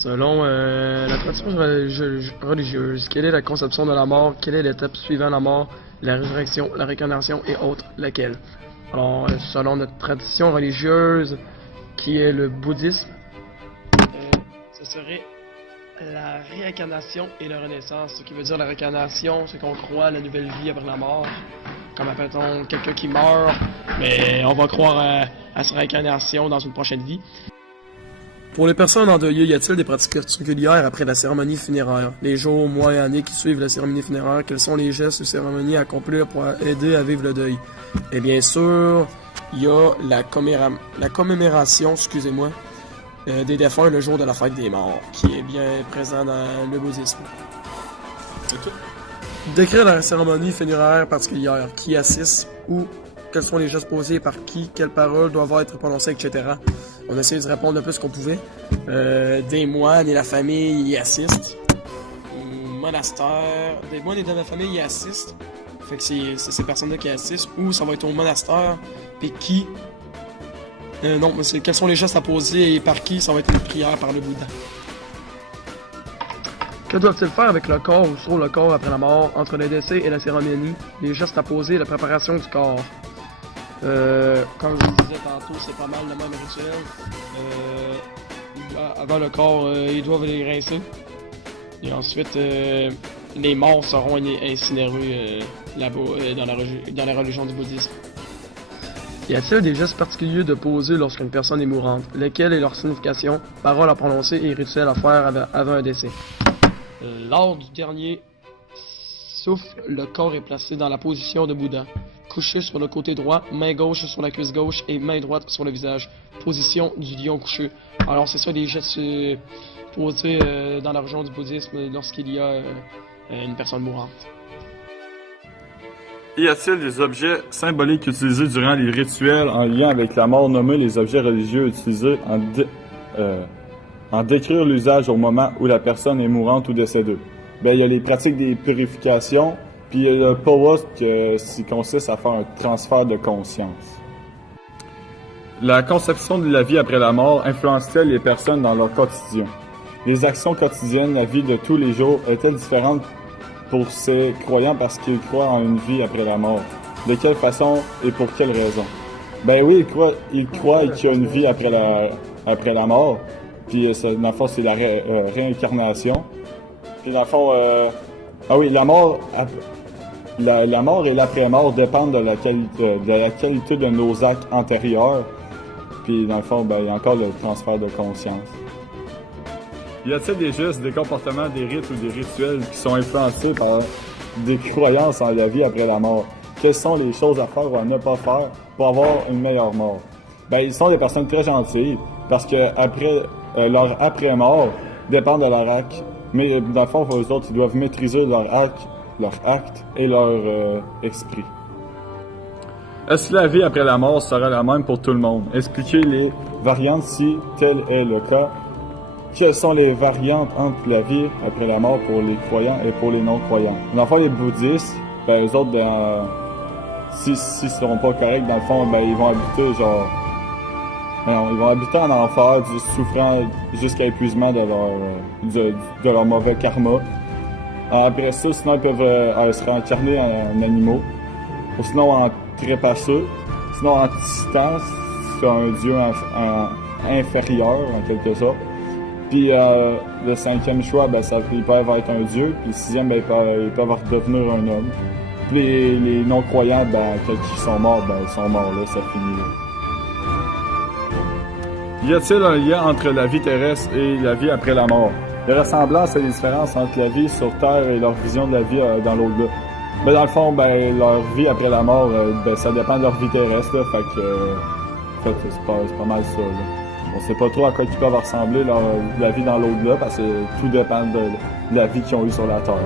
Selon la tradition religieuse, quelle est la conception de la mort? Quelle est l'étape suivant la mort? La résurrection, la réincarnation et autres, laquelle? Alors, selon notre tradition religieuse, qui est le bouddhisme, ce serait la réincarnation et la renaissance. Ce qui veut dire la réincarnation, c'est qu'on croit à la nouvelle vie après la mort. Comme appelle-t-on quelqu'un qui meurt, mais on va croire à sa réincarnation dans une prochaine vie. Pour les personnes endeuillées, y a-t-il des pratiques particulières après la cérémonie funéraire? Les jours, mois et années qui suivent la cérémonie funéraire, quels sont les gestes ou cérémonies à accomplir pour aider à vivre le deuil? Et bien sûr, il y a la commémoration, des défunts le jour de la fête des morts, qui est bien présent dans le bouddhisme. Décrire la cérémonie funéraire particulière, qui assiste, où, quels sont les gestes posés, par qui, quelles paroles doivent être prononcées, etc. On a essayé de répondre le plus qu'on pouvait. Des moines et la famille y assistent. Monastère, des moines et de la famille y assistent. Fait que c'est ces personnes-là qui assistent, ou ça va être au monastère, puis qui... non, mais c'est quels sont les gestes à poser et par qui, ça va être une prière par le Bouddha. Que doivent-ils faire avec le corps ou sur le corps après la mort, entre le décès et la cérémonie, les gestes à poser et la préparation du corps? Comme je vous disais tantôt, c'est pas mal le même rituel. Avant le corps, ils doivent les rincer. Et ensuite, les morts seront incinérés là-bas, dans la religion du bouddhisme. Y a-t-il des gestes particuliers de poser lorsqu'une personne est mourante? Lesquels est leur signification, paroles à prononcer et rituels à faire avant un décès? Lors du dernier souffle, le corps est placé dans la position de Bouddha. Couché sur le côté droit, main gauche sur la cuisse gauche et main droite sur le visage. Position du lion couché. Alors c'est ça les gestes posés dans la religion du bouddhisme lorsqu'il y a une personne mourante. Y a-t-il des objets symboliques utilisés durant les rituels en lien avec la mort nommés les objets religieux utilisés en décrire l'usage au moment où la personne est mourante ou décédée? Ben, il y a les pratiques des purifications, puis il y a le pawas qui consiste à faire un transfert de conscience. La conception de la vie après la mort influence-t-elle les personnes dans leur quotidien? Les actions quotidiennes, la vie de tous les jours, est-elle différente pour ces croyants parce qu'ils croient en une vie après la mort? De quelle façon et pour quelle raison? Ben oui, ils croient qu'il y a une vie après la mort, puis dans le fond, c'est la réincarnation. Puis dans le fond, la mort et l'après-mort dépendent de la qualité de nos actes antérieurs. Puis dans le fond, il y a encore le transfert de conscience. Y a-t-il des gestes, des comportements, des rites ou des rituels qui sont influencés par des croyances en la vie après la mort? Quelles sont les choses à faire ou à ne pas faire pour avoir une meilleure mort? Ben, ils sont des personnes très gentilles parce que leur après-mort dépend de leur acte. Mais dans le fond, pour eux autres, ils doivent maîtriser leur acte et leur esprit. Est-ce que la vie après la mort sera la même pour tout le monde? Expliquez les variantes si tel est le cas. Quelles sont les variantes entre la vie après la mort pour les croyants et pour les non-croyants? Dans le fond, les bouddhistes, ben, eux autres, s'ils ne seront pas corrects, dans le fond, ben, ils vont habiter ils vont habiter en enfer, souffrant jusqu'à épuisement de leur mauvais karma. Après ça, sinon, ils peuvent se réincarner en animaux. Ou sinon, en trépasseux. Sinon, en titan, c'est un dieu inférieur, en quelque sorte. Puis le cinquième choix, ben, ils peuvent être un dieu. Puis le sixième, ben, ils peuvent redevenir un homme. Puis les non-croyants, ben, quand ils sont morts, ben, ils sont morts, là, ça finit là. Y a-t-il un lien entre la vie terrestre et la vie après la mort? Les ressemblances et les différences entre la vie sur Terre et leur vision de la vie dans l'au-delà. Ben, dans le fond, ben, leur vie après la mort, ben, ça dépend de leur vie terrestre, là, fait que c'est pas mal ça, là. On sait pas trop à quoi ils peuvent ressembler la vie dans l'au-delà parce que tout dépend de la vie qu'ils ont eue sur la Terre.